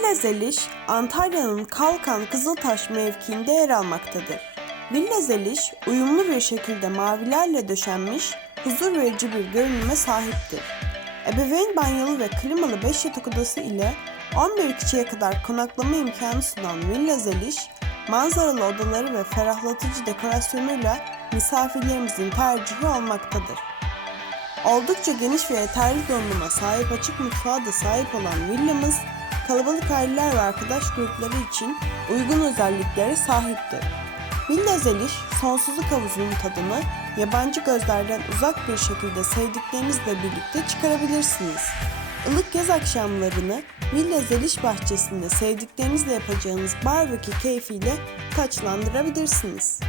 Villa Zeliş, Antalya'nın Kalkan Kızıltaş mevkiinde yer almaktadır. Villa Zeliş, uyumlu bir şekilde mavilerle döşenmiş, huzur verici bir görünüme sahiptir. Ebeveyn banyolu ve klimalı 5 yatak odası ile 11 kişiye kadar konaklama imkanı sunan Villa Zeliş, manzaralı odaları ve ferahlatıcı dekorasyonuyla misafirlerimizin tercihi olmaktadır. Oldukça geniş ve yeterli donanıma sahip açık mutfağa da sahip olan villamız, kalabalık aileler ve arkadaş grupları için uygun özelliklere sahiptir. Villa Zeliş, sonsuzluk havuzunun tadını yabancı gözlerden uzak bir şekilde sevdiklerinizle birlikte çıkarabilirsiniz. Ilık yaz akşamlarını Villa Zeliş bahçesinde sevdiklerinizle yapacağınız barbekü keyfiyle taçlandırabilirsiniz.